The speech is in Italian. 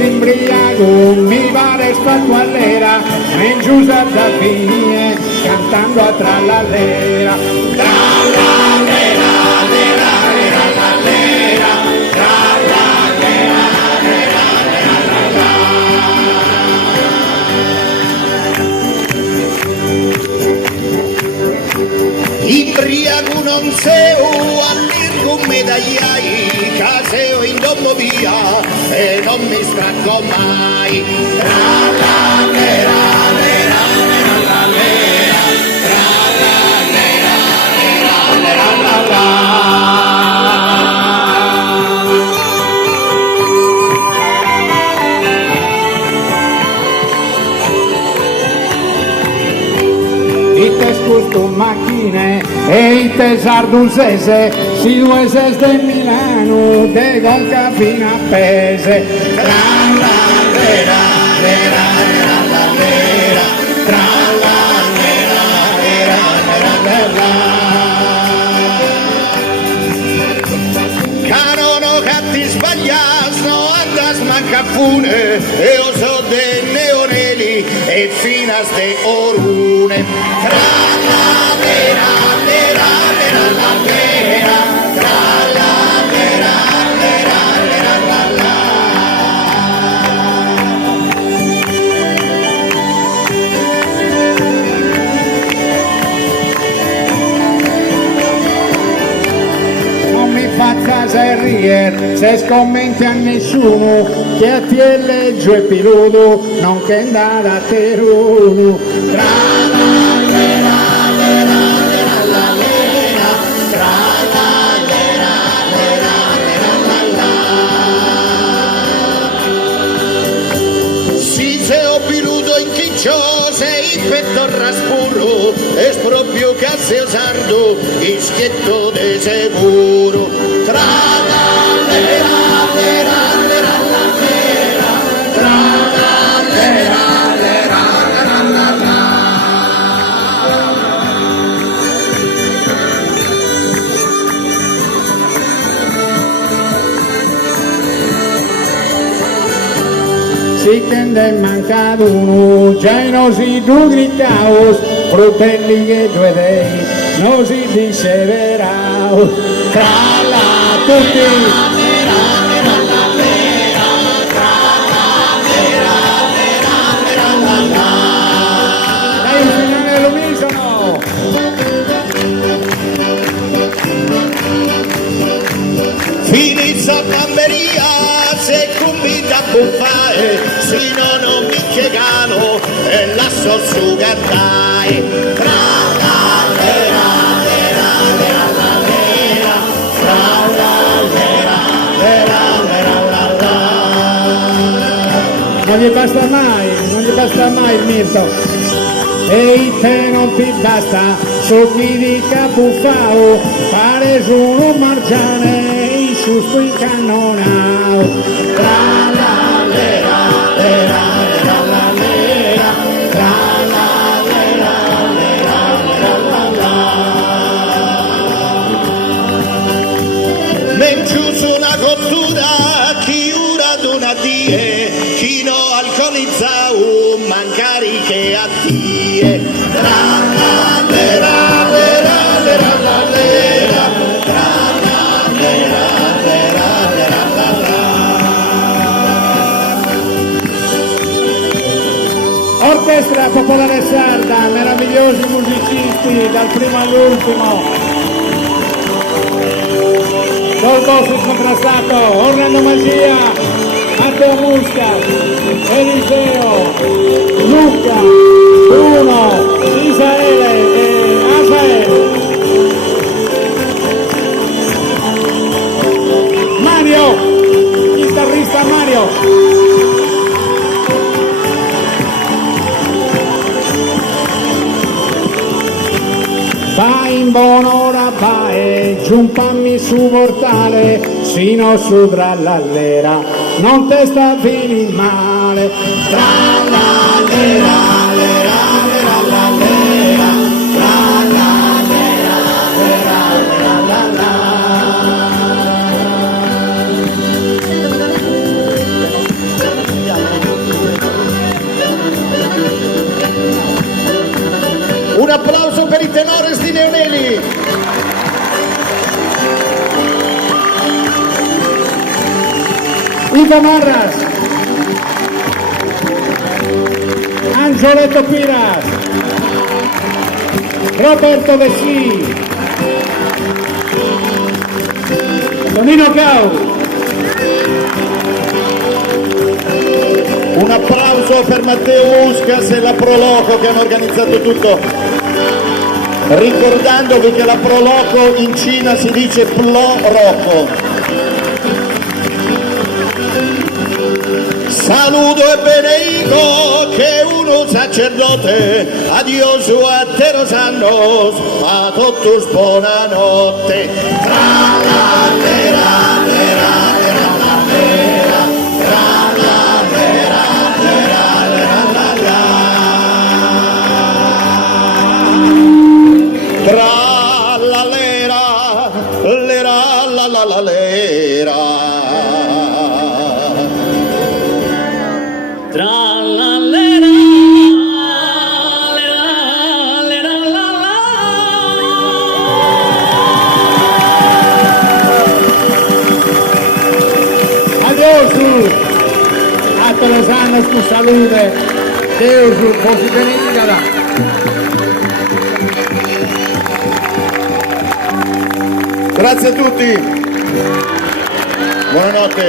si imbriaco, mi pare spattuallera, in giù da fine, cantando a trallallera. Trallallera, lera, lera, lera, trallallera, lera, lera, lera. Ibriaco non seo, all'irgo medagliai, caseo in domo via e non mi stracco mai. Trallallera, lera, lera, lera, trallallera, lera, lera, la. Ite scusto macchine e ite sardusese, si due ses de Milano, de gonca fino a Pese. Trallallera, lera, lera, lera, trallallera, lera, lera, lera. Canono catti sbagliato, andas mancafune, e io so de neoneli e finas de orune. Trallallera, lera, lera, lera, trallallera, lera, lera, la. Non mi faccia serrier se scommenti a nessuno che a ti è leggio e piludo non che andare a teruno. Trallallera, lera, lera, lera, trallallera, lera, lera, la. Si se ho piludo in chicciose il petto raspuro es proprio casseo sardo ischietto de seguro. Trallallera, lera, lera, lera, trallallera, lera, lera, la. Si tende mancato uno, già i nostri due gritaos, fratelli che due dei, non si disseverao. Tralla tutti. Dai il finale all'unisono. Finizza bamberia, se convinta a buffare, se no non mi chiegano e lascio su gattai. Trallallera, lera, lera, lera, trallallera, lera, lera, la. Non gli basta mai, non gli basta mai il Mirto. E te non ti basta, su chi dica buffao, pare su un marciane, in susto incannonao. Trallallera, lera, lera, lera, trallallera, lera, lera, la. Menciuso una cottura, chi ura d'una die, chi no alcolizzao, mancari che a tie. Trallallera, lera, lera, lera, trallallera, lera, lera, la. Orchestra Popolare Sarda, meravigliosi musicisti dal primo all'ultimo. Col boss contrastato, Orlando Magia, Matteo Musca, Eliseo, Luca, Bruno, Isaele e Asael. Mario, chitarrista Mario. Vai in buon'ora, vai, giumpammi su portale, sino su trallallera, non te sta fini male. Trallallera, lera, lera, lera, trallallera, lera, lera, la. Ivo Marras, Angioletto Piras, Roberto Vessi, Tonino Cau. Un applauso per Matteo Uscas e la Proloco che hanno organizzato tutto. Ricordandovi che la Proloco in Cina si dice Plo-Roco. Saluto e benedico che uno sacerdote a Dios a te los annos a todos buonanotte. Tra la vera, vera, vera, la vera, tra la vera, vera, vera, la la. Tra la lera, lera, la la la lera. Tra la lera, lera, lera, la la. Adiós, a todos los años tu salute, Deus vos benedica. Grazie a tutti. Buonanotte.